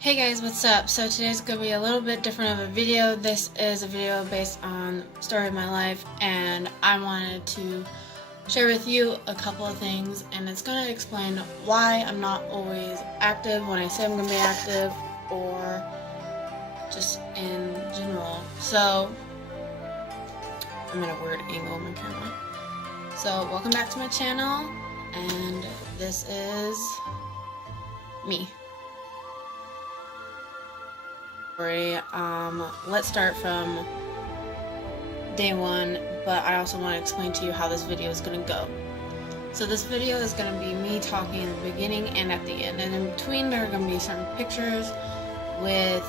Hey guys, what's up? So today's going to be a little bit different of a video. This is a video based on story of my life, and I wanted to share with you a couple of things, and it's going to explain why I'm not always active when I say I'm going to be active, or just in general. So I'm at a weird angle on my camera. So welcome back to my channel, and this is me. Let's start from day one, but I also want to explain to you how this video is going to go. So this video is going to be me talking in the beginning and at the end, and in between there are going to be certain pictures with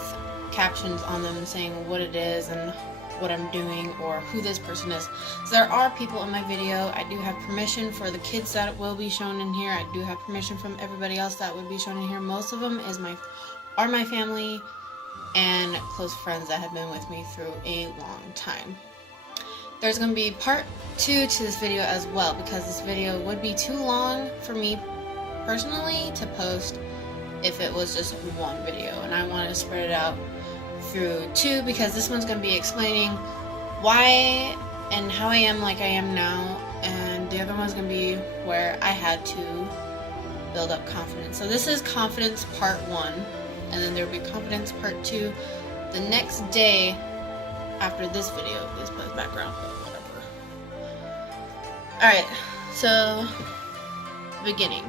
captions on them saying what it is and what I'm doing or who this person is. So there are people in my video. I do have permission for the kids that will be shown in here. I do have permission from everybody else that would be shown in here. Most of them are my family and close friends that have been with me through a long time. There's going to be part 2 to this video as well, because this video would be too long for me personally to post if it was just one video, and I want to spread it out through 2, because this one's going to be explaining why and how I am like I am now, and the other one's going to be where I had to build up confidence. So this is confidence part 1. And then there will be confidence part 2 the next day after this video. Please play the background, but whatever. Alright, so beginning.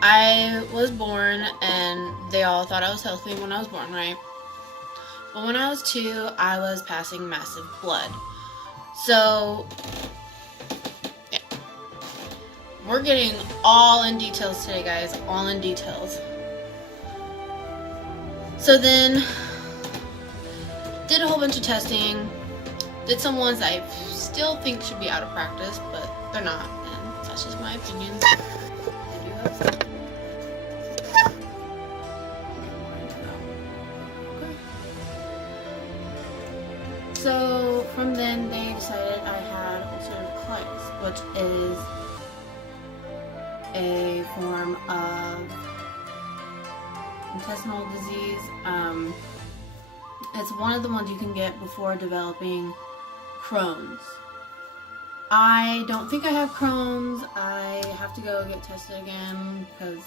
I was born and they all thought I was healthy when I was born, right? But when I was 2, I was passing massive blood. So yeah. We're getting all in details today, guys. All in details. So then, did a whole bunch of testing, did some ones that I still think should be out of practice, but they're not, and that's just my opinion. I do have some. Okay. So, from then, they decided I had ulcerative colitis, which is a form of intestinal disease. It's one of the ones you can get before developing Crohn's. I don't think I have Crohn's. I have to go get tested again because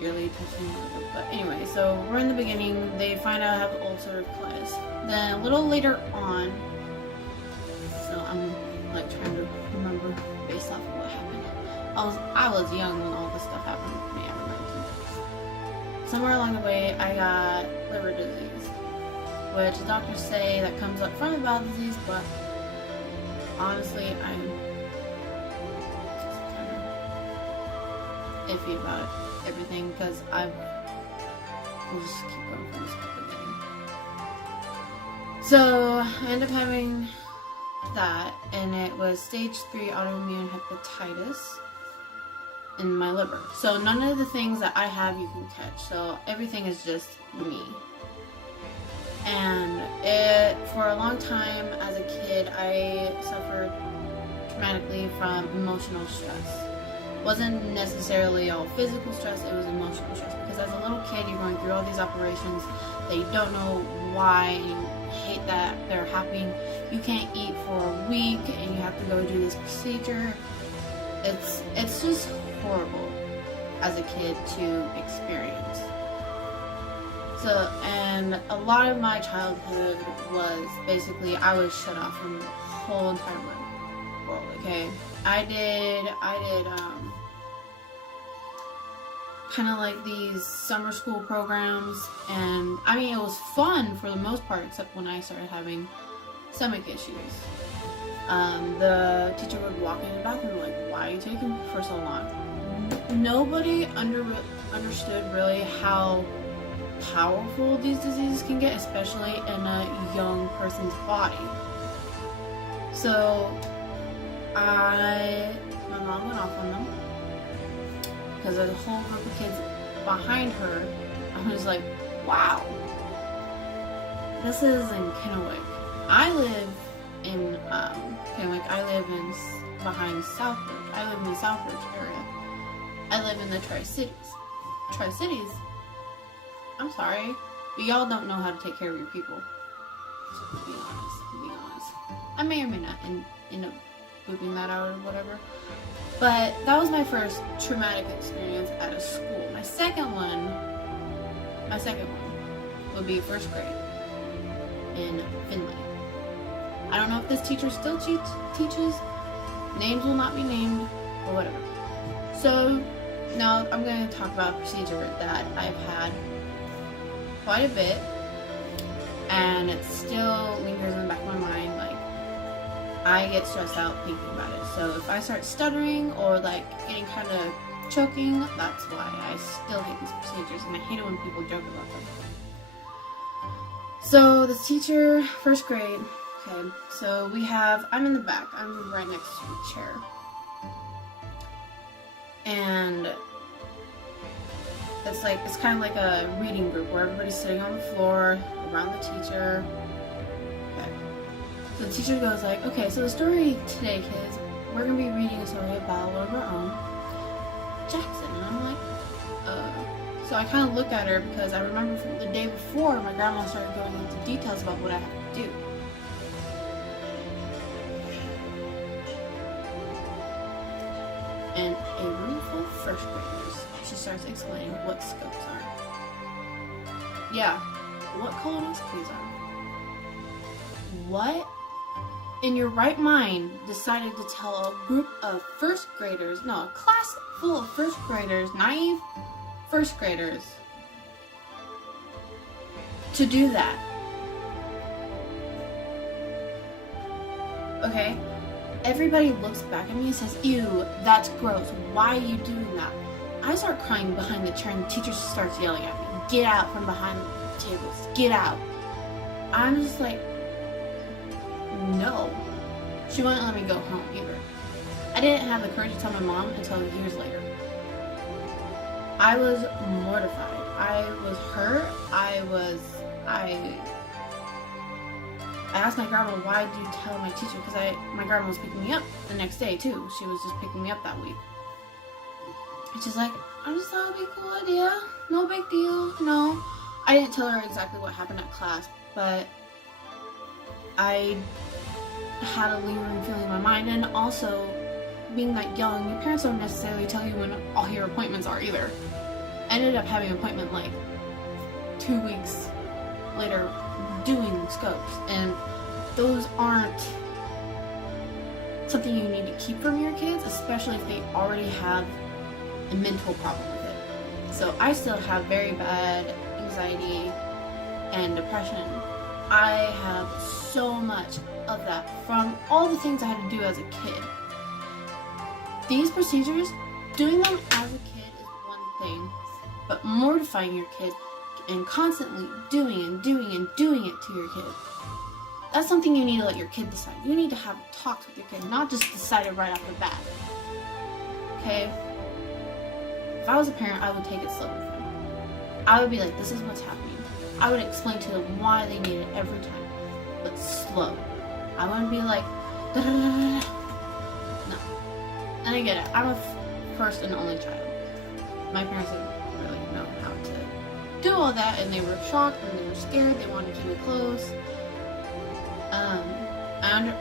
yearly testing. But anyway, so we're in the beginning. They find out I have ulcerative colitis. Then a little later on, so I'm like trying to remember based off of what happened. I was young when all this stuff happened to me. Somewhere along the way, I got liver disease, which the doctors say that comes up from the bowel disease, but honestly, I'm just kind of iffy about everything, because we'll just keep going from this beginning. So, I ended up having that, and it was stage 3 autoimmune hepatitis in my liver. So none of the things that I have you can catch. So everything is just me. And for a long time as a kid, I suffered traumatically from emotional stress. It wasn't necessarily all physical stress, it was emotional stress. Because as a little kid, you're going through all these operations that you don't know why, and you hate that they're happening. You can't eat for a week, and you have to go do this procedure. It's just horrible as a kid to experience. So, and a lot of my childhood was basically I was shut off from the whole entire world. Okay, I did kind of like these summer school programs, and I mean it was fun for the most part, except when I started having stomach issues. The teacher would walk in the bathroom like, why are you taking for so long? Nobody understood really how powerful these diseases can get, especially in a young person's body. So my mom went off on them because there's a whole group of kids behind her. I was like, wow, this is in Kennewick. I live in Kennewick. I live behind Southbridge. I live in the Southbridge area. I live in the Tri-Cities. I'm sorry, but y'all don't know how to take care of your people. So, to be honest. I may or may not end up pooping that out or whatever. But that was my first traumatic experience at a school. My second one would be first grade in Finley. I don't know if this teacher still teaches. Names will not be named, or whatever. So now I'm going to talk about a procedure that I've had quite a bit, and it still lingers in the back of my mind. Like, I get stressed out thinking about it. So if I start stuttering or like getting kind of choking, that's why I still hate these procedures, and I hate it when people joke about them. So this teacher, first grade, okay, so I'm in the back, I'm right next to the chair. And it's kind of like a reading group where everybody's sitting on the floor around the teacher. Okay. So the teacher goes like, okay, so the story today, kids, we're going to be reading a story about one of our own, Jackson. And I'm like, So I kind of look at her because I remember from the day before my grandma started going into details about what I have to do. In a room full of first graders, she starts explaining what scopes are. Yeah, what colonoscopies are. What in your right mind decided to tell a group of first graders, no, a class full of first graders, naive first graders, to do that? Okay? Everybody looks back at me and says, ew, that's gross. Why are you doing that? I start crying behind the chair and the teacher starts yelling at me, get out from behind the tables, get out. I'm just like, no. She wouldn't let me go home either. I didn't have the courage to tell my mom until years later. I was mortified. I was hurt. I asked my grandma, why did you tell my teacher? Because my grandma was picking me up the next day too. She was just picking me up that week. And she's like, I just thought it would be a cool idea. No big deal. No. I didn't tell her exactly what happened at class, but I had a lingering feeling in my mind. And also, being that young, your parents don't necessarily tell you when all your appointments are either. I ended up having an appointment like 2 weeks later doing scopes, and those aren't something you need to keep from your kids, especially if they already have a mental problem with it. So I still have very bad anxiety and depression. I have so much of that from all the things I had to do as a kid. These procedures, doing them as a kid is one thing, but mortifying your kid and constantly doing it to your kid, that's something you need to let your kid decide. You need to have talks with your kid, not just decide it right off the bat. Okay? If I was a parent, I would take it slow with them. I would be like, this is what's happening. I would explain to them why they need it every time, but slow. I wouldn't be like, da da da da da. No. And I get it. I'm a first and only child. My parents didn't really know how to do all that, and they were shocked and they were scared. They wanted to keep me close.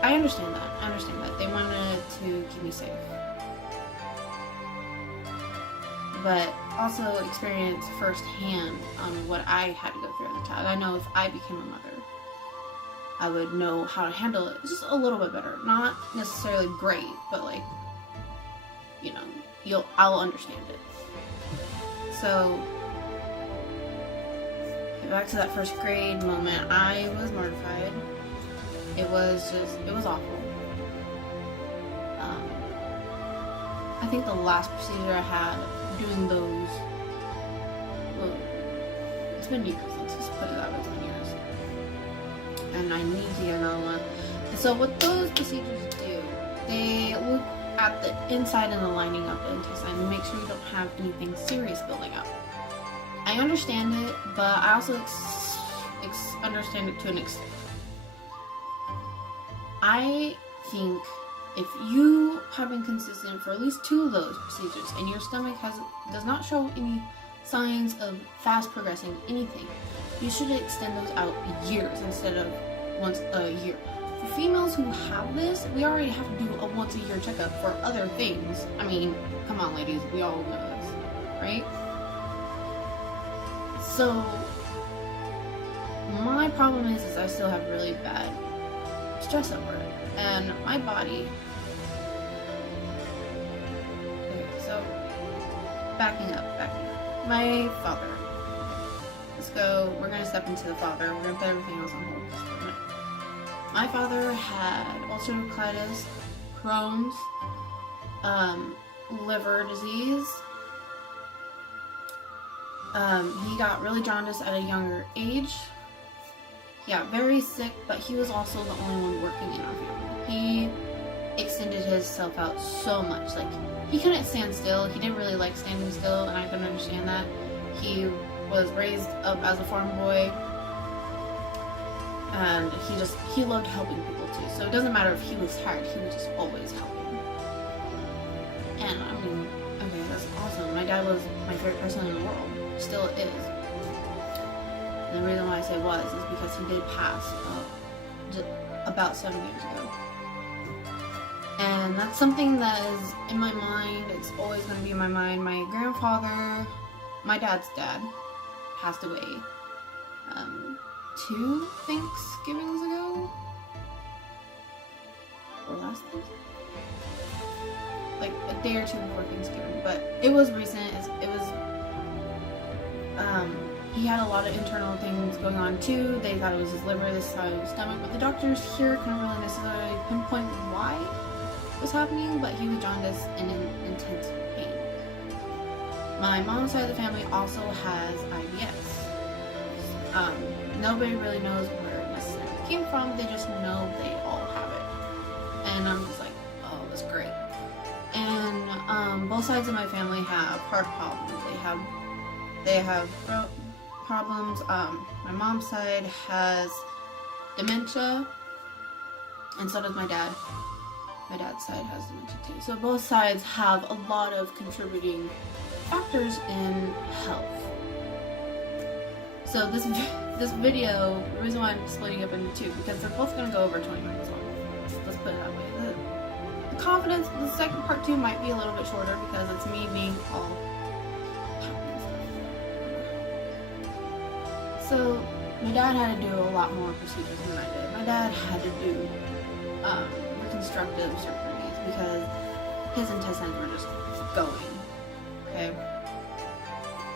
I understand that. I understand that. They wanted to keep me safe. But also experience firsthand what I had to go through as a child. I know if I became a mother, I would know how to handle it just a little bit better. Not necessarily great, but like, you know, I'll understand it. So, back to that first grade moment, I was mortified. It was awful. I think the last procedure I had doing those, well, it's been years, let's just put it that way, it's been years. And I need to get another one. And so what those procedures do, they look at the inside and the lining of the intestine and make sure you don't have anything serious building up. I understand it, but I also understand it to an extent. I think if you have been consistent for at least 2 of those procedures and your stomach does not show any signs of fast progressing anything, you should extend those out years instead of once a year. For females who have this, we already have to do a once a year checkup for other things. I mean, come on ladies, we all know this, right? So, my problem is I still have really bad stress at work, and my body. Okay, so backing up. My father. Let's go. We're gonna step into the father. We're gonna put everything else on hold. Just for a minute. My father had ulcerative colitis, Crohn's, liver disease. He got really jaundiced at a younger age. He got very sick, but he was also the only one working in our family. He extended himself out so much. Like, he couldn't stand still. He didn't really like standing still, and I couldn't understand that. He was raised up as a farm boy, and he loved helping people too. So it doesn't matter if he was tired, he was just always helping. And I mean, okay, that's awesome. My dad was my favorite person in the world. Still is. And the reason why I say was is because he did pass about 7 years ago. And that's something that is in my mind. It's always going to be in my mind. My grandfather, my dad's dad, passed away 2 Thanksgivings ago? Or last Thanksgiving? Like a day or 2 before Thanksgiving. But it was recent. He had a lot of internal things going on too. They thought it was his liver, this side of his stomach, but the doctors here couldn't really necessarily pinpoint why it was happening, but he was jaundiced and in intense pain. My mom's side of the family also has IBS. Nobody really knows where it necessarily came from, they just know they all have it. And I'm just like, oh, that's great. And both sides of my family have heart problems. They have problems. My mom's side has dementia, and so does my dad. My dad's side has dementia too. So both sides have a lot of contributing factors in health. So this video, the reason why I'm splitting up into 2, because they're both going to go over 20 minutes long. Let's put it that way. The confidence, the second part 2 might be a little bit shorter because it's me being all happy and stuff. So my dad had to do a lot more procedures than I did. My dad had to do reconstructive surgeries because his intestines were just going. Okay.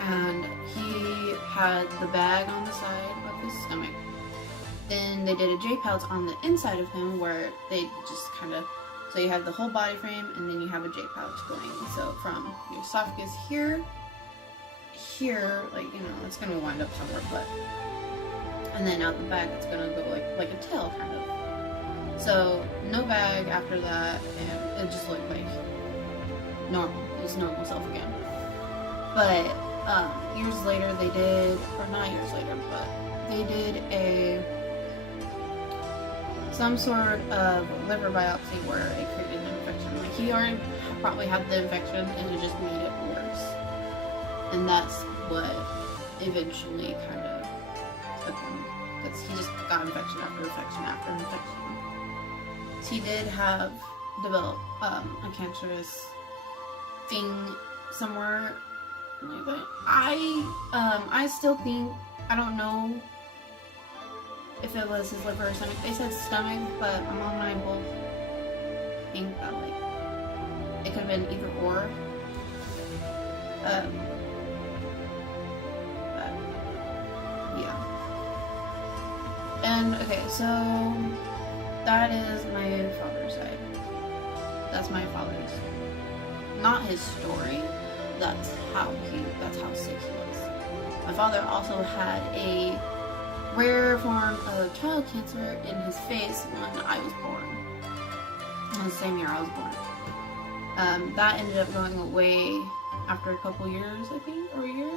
And he had the bag on the side of his stomach. Then they did a J-pouch on the inside of him where they just kind of, so you have the whole body frame and then you have a J-pouch going. So from your esophagus here, like, you know, it's going to wind up somewhere, but, and then out the back it's going to go like a tail kind of. So no bag after that, and it just looked like normal. It was normal self again. But years later they did, or not years later, but they did some sort of liver biopsy where it created an infection. Like, he already probably had the infection and it just made it worse. And that's what eventually kind of took him, because he just got infection after infection after infection. So he did develop a cancerous thing somewhere. But I still think, I don't know if it was his liver or stomach. They said stomach, but my mom and I both think that, like, it could have been either or. But, yeah. And, okay, so that is my father's side. That's my father's. Not his story. That's how sick he was. My father also had a rare form of child cancer in his face when I was born. The same year I was born. That ended up going away after a couple years, I think, or a year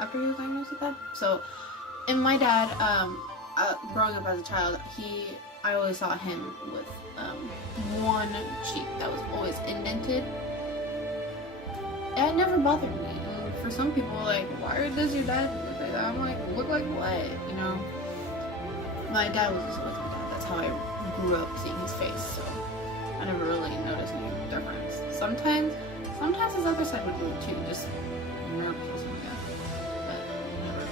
after he was diagnosed with that. So, and my dad, growing up as a child, I always saw him with one cheek that was always indented. It never bothered me. And for some people, like, why does your dad look like that? I'm like, look like what? You know? My dad was just always my dad. That's how I grew up seeing his face, so I never really noticed any difference. Sometimes his other side would move too, just nervous or something like that. But whatever.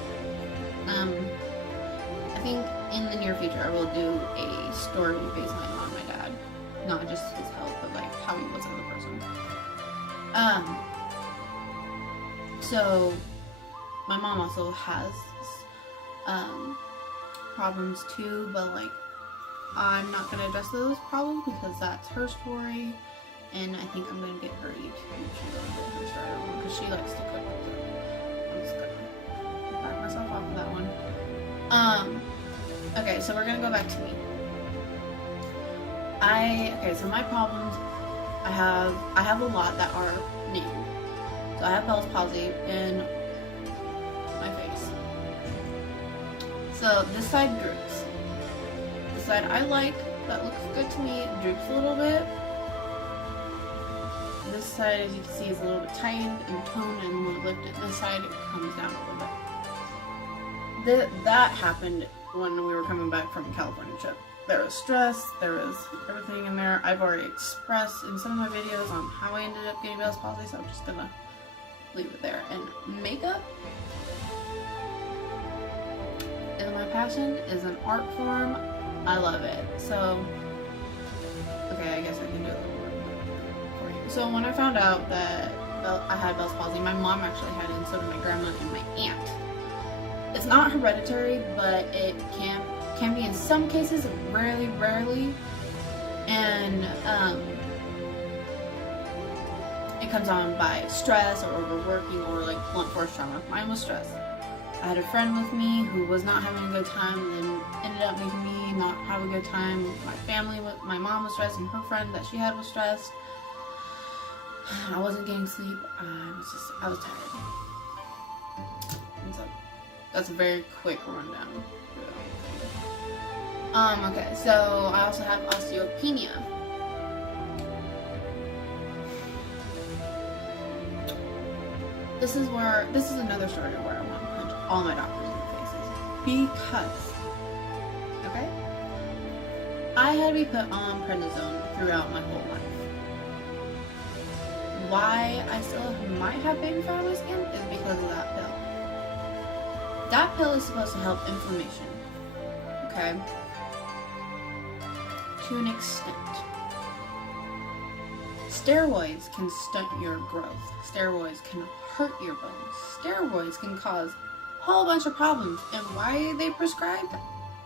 I think in the near future I will do a story baseline on my dad. Not just his health, but like how he was as a person. So my mom also has problems too, but like I'm not gonna address those problems because that's her story, and I think I'm gonna get her YouTube channel and start her one because she likes to cook. So I'm just gonna back myself off of that one. Okay, so we're gonna go back to me. So my problems, I have a lot that are named. So I have Bell's palsy in my face. So this side droops. The side I like, that looks good to me, droops a little bit. This side, as you can see, is a little bit tightened and toned and more lifted. This side, it comes down a little bit. That happened when we were coming back from California trip. There was stress, there was everything in there. I've already expressed in some of my videos on how I ended up getting Bell's palsy, so I'm just gonna leave it there. And makeup is my passion, is an art form. I love it. So, okay, I guess I can do a little work for you. So when I found out that I had Bell's palsy, my mom actually had it, and so did my grandma and my aunt. It's not hereditary, but it can be in some cases, rarely, and it comes on by stress or overworking or like blunt force trauma. Mine was stress. I had a friend with me who was not having a good time and then ended up making me not have a good time. My mom was stressed and her friend that she had was stressed. I wasn't getting sleep. I was tired. And so that's a very quick rundown. Okay, so I also have osteopenia. This is another story where I want to punch all my doctors in the faces. Because, okay, I had to be put on prednisone throughout my whole life. Why I still might have baby fat on my skin is because of that pill. That pill is supposed to help inflammation, okay? To an extent. Steroids can stunt your growth. Steroids can hurt your bones. Steroids can cause a whole bunch of problems. And why they prescribed?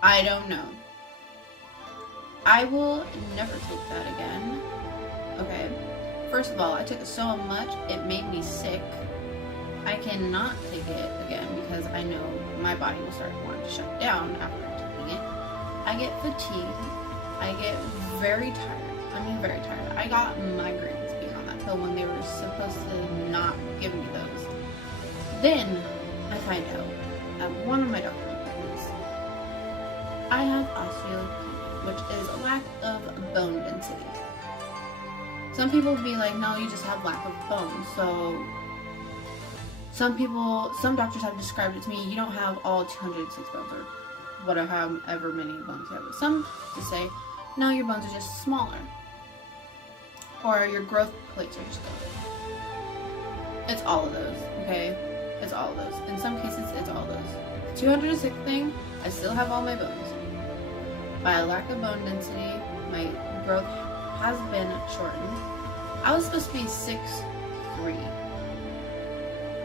I don't know. I will never take that again. Okay. First of all, I took it so much, it made me sick. I cannot take it again because I know my body will start wanting to shut down after taking it. I get fatigued. I get very tired. I mean very tired. I got migraines being on that pill when they were supposed to not give me those. Then I find out at one of my doctor's appointments, I have osteopenia, which is a lack of bone density. Some people will be like, no, you just have lack of bone. So some doctors have described it to me, you don't have all 206 bones or whatever many bones you have. But some just say, no, your bones are just smaller. Or your growth plates are just gone. It's all of those, okay? It's all of those. In some cases, it's all of those. The 206 thing, I still have all my bones. By a lack of bone density, my growth has been shortened. I was supposed to be 6'3".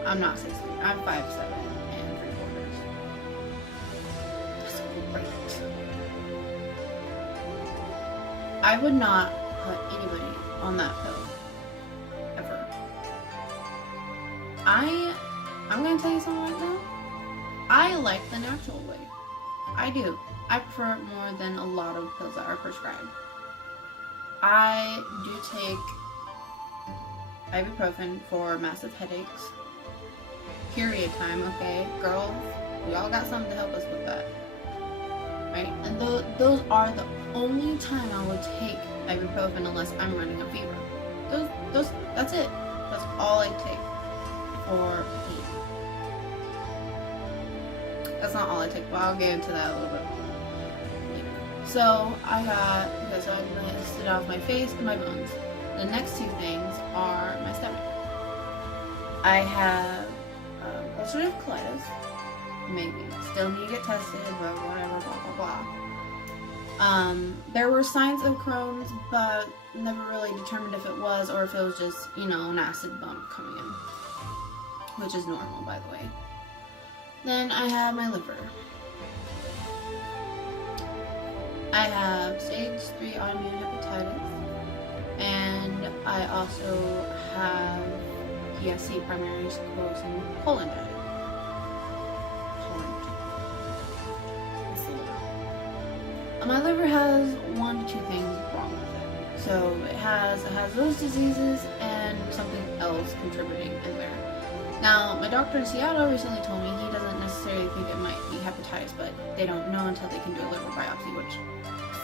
I'm not 6'3". I'm 5'7" and 3/4. That's great. I would not put anybody on that pill. Ever. I'm gonna tell you something right now. I like the natural way. I do. I prefer it more than a lot of pills that are prescribed. I do take ibuprofen for massive headaches. Period time, okay? Girls, we all got something to help us with that. Right? And those are the only time I would take ibuprofen unless I'm running a fever. That's it. That's all I take. for pain. That's not all I take, but I'll get into that a little bit later. So I listed off my face and my bones. The next two things are my stomach. I have ulcerative colitis, maybe. Still need to get tested, but whatever, blah, blah, blah. There were signs of Crohn's, but never really determined if it was or if it was just, an acid bump coming in, which is normal, by the way. Then I have my liver. I have stage 3 autoimmune hepatitis, and I also have PSC, primary sclerosing cholangitis. My liver has 1 to 2 things wrong with it. So it has those diseases and something else contributing in there. Now, my doctor in Seattle recently told me he doesn't necessarily think it might be hepatitis, but they don't know until they can do a liver biopsy, which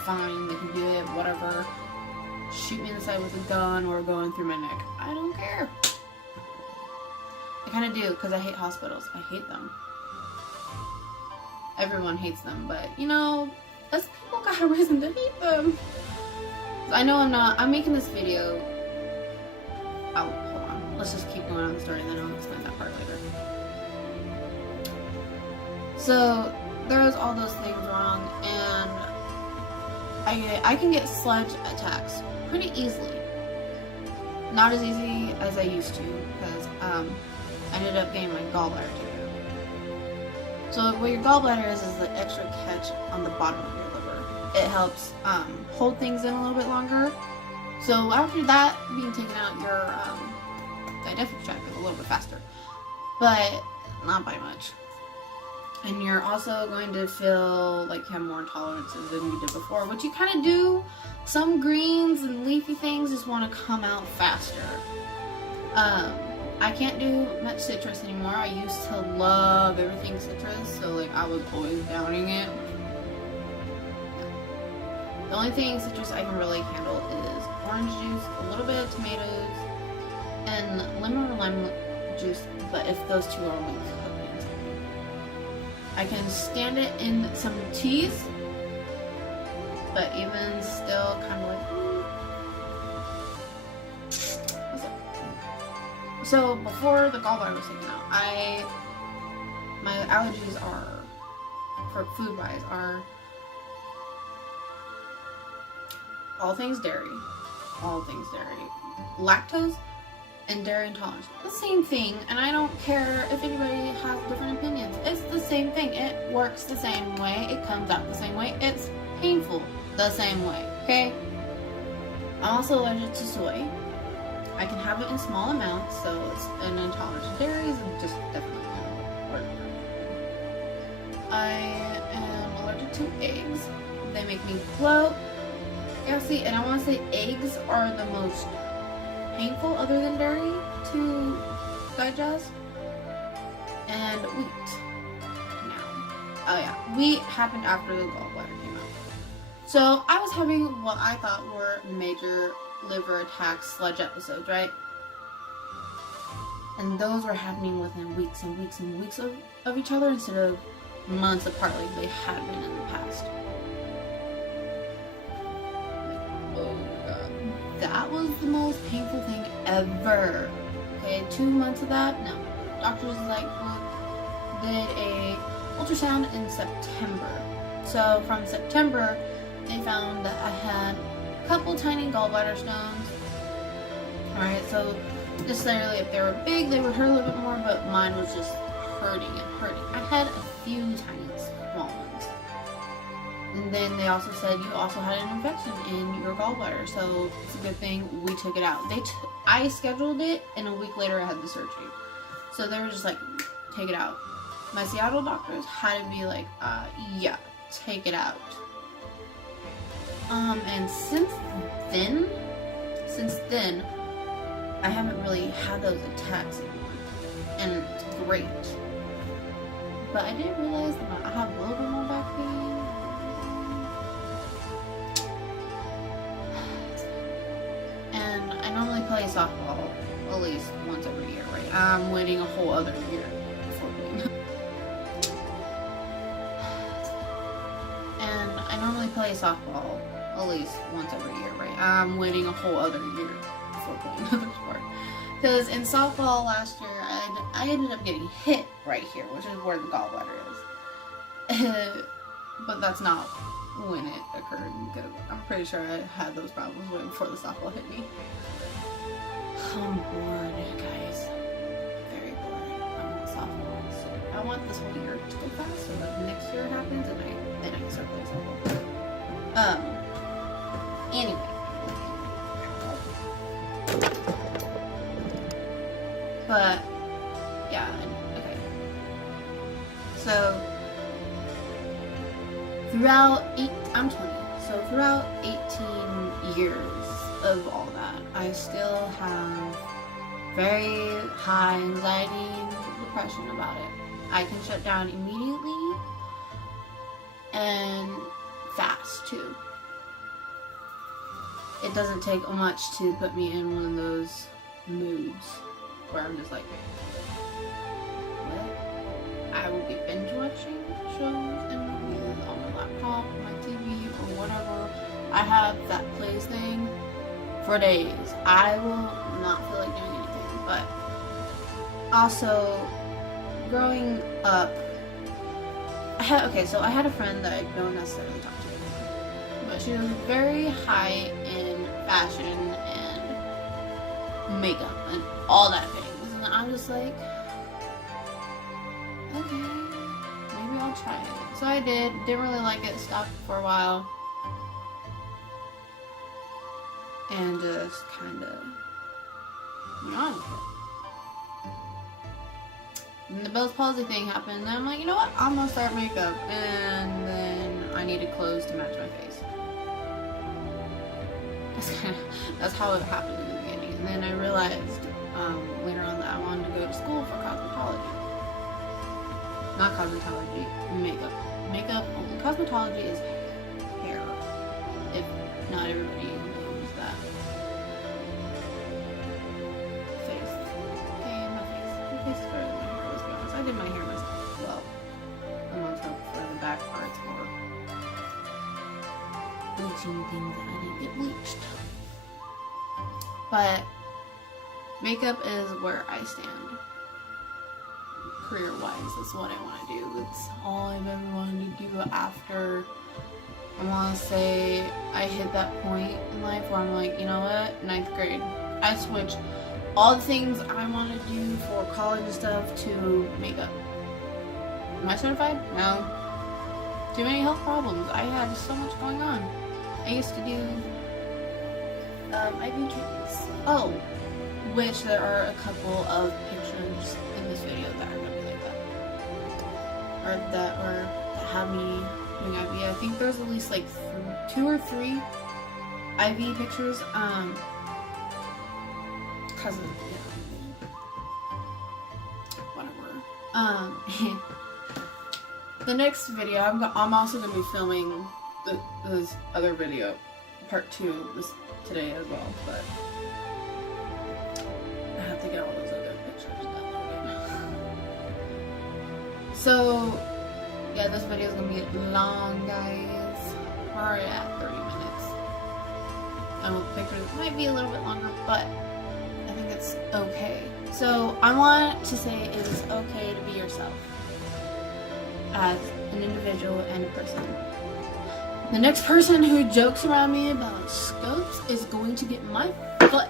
fine, they can do it, whatever. Shoot me in the side with a gun or going through my neck. I don't care. I kind of do, because I hate hospitals. I hate them. Everyone hates them, but us people got a reason to hate them. I know I'm making this video. Oh, hold on. Let's just keep going on the story and then I'll explain that part later. So, there's all those things wrong, and I can get sludge attacks pretty easily. Not as easy as I used to, because I ended up getting my gallbladder taken out. So what your gallbladder is the extra catch on the bottom of your liver. It helps hold things in a little bit longer. So after that being taken out, your digestive tract is a little bit faster, but not by much. And you're also going to feel like you have more intolerances than you did before, which you kind of do. Some greens and leafy things just want to come out faster. I can't do much citrus anymore. I used to love everything citrus, so I was always downing it. The only thing citrus I can really handle is orange juice, a little bit of tomatoes, and lemon or lime juice, but if those two are only cooked in something. I can stand it in some teas, but even still kind of So before the gallbladder was taken out, my allergies for food-wise, are all things dairy, lactose, and dairy intolerance. The same thing, and I don't care if anybody has different opinions. It's the same thing. It works the same way. It comes out the same way. It's painful the same way, okay? I'm also allergic to soy. I can have it in small amounts, so it's an intolerance to dairies and just definitely not work. I am allergic to eggs. They make me bloat. Yeah, see, and I want to say eggs are the most painful other than dairy to digest. And wheat. Now. Oh yeah, wheat happened after the gallbladder came out. So I was having what I thought were major liver attacks, sludge episodes, right? And those were happening within weeks and weeks and weeks of each other instead of months apart like they had been in the past. Oh my god. That was the most painful thing ever. Okay, 2 months of that? No. Doctors did a ultrasound in September. So from September, they found that I had couple tiny gallbladder stones. Alright, so just literally if they were big, they would hurt a little bit more, but mine was just hurting and hurting. I had a few tiny small ones. And then they also said you also had an infection in your gallbladder, so it's a good thing we took it out. I scheduled it, and a week later I had the surgery. So they were just like, take it out. My Seattle doctors had to be like, yeah, take it out. And since then, I haven't really had those attacks anymore, and it's great. But I didn't realize that I have a little bit more back pain. And I normally play softball at least once every year, right? I'm waiting a whole other year before playing. And I normally play softball at least once every year, right? I'm waiting a whole other year before playing another sport. Because in softball last year, I ended up getting hit right here, which is where the gallbladder is. But that's not when it occurred, because I'm pretty sure I had those problems way before the softball hit me. I'm bored, guys. Very bored. I want softball. So I want this whole year to go fast so that next year happens and then I can start playing softball. Anyway. But, yeah, okay. So, I'm 20, so throughout 18 years of all that, I still have very high anxiety and depression about it. I can shut down immediately and fast too. It doesn't take much to put me in one of those moods where I'm just like, what? I will be binge watching shows and movies on my laptop, my TV, or whatever. I have that plays thing for days. I will not feel like doing anything. But also, growing up, I had a friend that I don't necessarily talk to, but she was very high in fashion and makeup and all that things, and I'm just like, okay, maybe I'll try it. So I didn't really like it, stopped for a while, and just kind of went on with it. And the Bell's palsy thing happened, and I'm like, you know what, I'm gonna start makeup, and then I needed clothes to match my face. That's how it happened in the beginning, and then I realized later on that I wanted to go to school for cosmetology. Not cosmetology, makeup. Makeup only. Cosmetology is hair. If not everybody knows that. Face. Okay, my face. My face is better than my hair, let's be honest. I did my hair myself. Well, amongst for the back parts or bleaching things that I didn't get bleached. But makeup is where I stand. Career-wise, that's what I want to do. It's all I've ever wanted to do after, I want to say, I hit that point in life where I'm like, you know what, 9th grade. I switched all the things I want to do for college and stuff to makeup. Am I certified? No. Too many health problems. I had so much going on. I used to do IV treatments. Oh, which there are a couple of pictures in this video that are going to be like that. Or that have me doing IV. I think there's at least like 2 or 3 IV pictures. Cause of, whatever. The next video, I'm also going to be filming this other video, part 2, today as well, but I have to get all those other pictures downloaded. So, yeah, this video is going to be long, guys. We're already at 30 minutes. And the pictures might be a little bit longer, but I think it's okay. So, I want to say it is okay to be yourself as an individual and a person. The next person who jokes around me about scopes is going to get my foot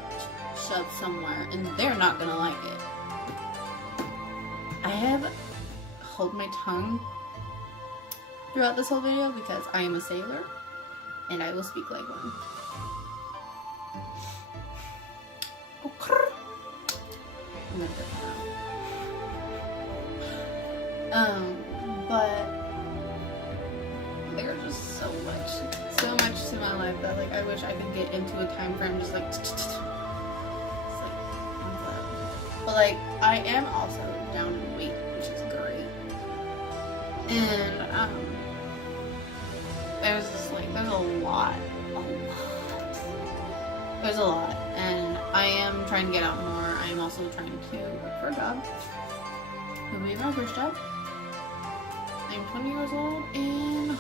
shoved somewhere, and they're not gonna like it. I have held my tongue throughout this whole video because I am a sailor, and I will speak like one. Okay. I'm gonna put that out. But there's just so much to my life that, like, I wish I could get into a time frame just like, it's like, but like, I am also down in weight, which is great. And there's just like, there's a lot, and I am trying to get out more. I am also trying to look for a job. It will be my first job. I'm 20 years old, and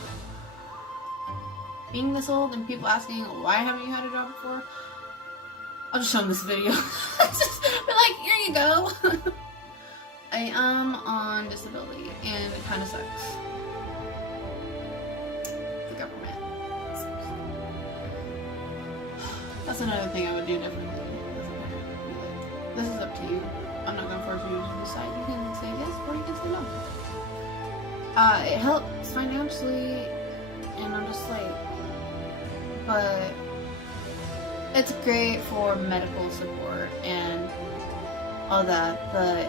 being this old and people asking why haven't you had a job before, I'll just show them this video. Just be like, here you go. I am on disability, and it kind of sucks. The government sucks. That's another thing I would do differently. This is up to you. I'm not gonna force you to decide. You can say yes or you can say no. It helps financially, and I'm just like, but it's great for medical support and all that, but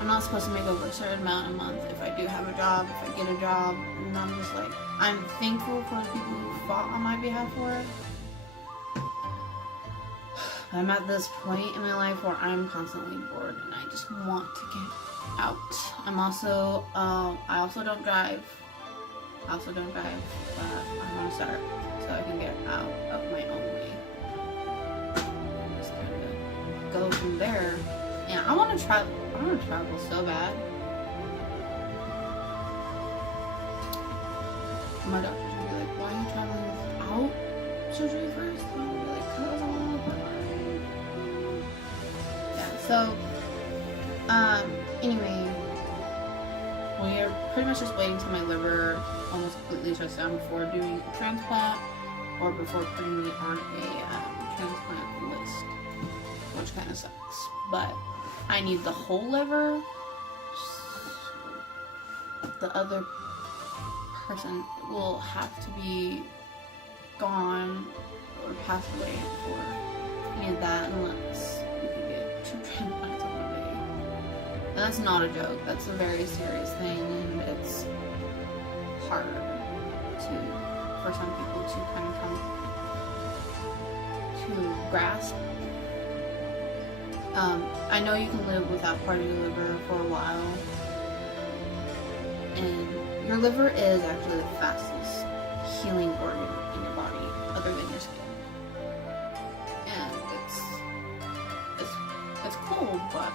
I'm not supposed to make over a certain amount a month if I do have a job, if I get a job, and I'm just like, I'm thankful for the people who fought on my behalf for it. I'm at this point in my life where I'm constantly bored and I just want to get out. I'm also, I also don't drive. But I want to start so I can get out of my own way. Just kind of go from there. And I want to travel. I want to travel so bad. My doctor's gonna be like, why are you traveling without surgery first? And I'll be like, cause I want to live my life. Yeah, so, anyway, we are pretty much just waiting till my liver almost completely shuts down before doing a transplant or before putting me on a transplant list, which kind of sucks. But I need the whole liver. The other person will have to be gone or pass away before any of that, unless we can get 2 transplants in one day. And that's not a joke. That's a very serious thing, and it's hard for some people to kind of come to grasp. I know you can live without part of your liver for a while, and your liver is actually the fastest healing organ in your body, other than your skin. And it's cool, but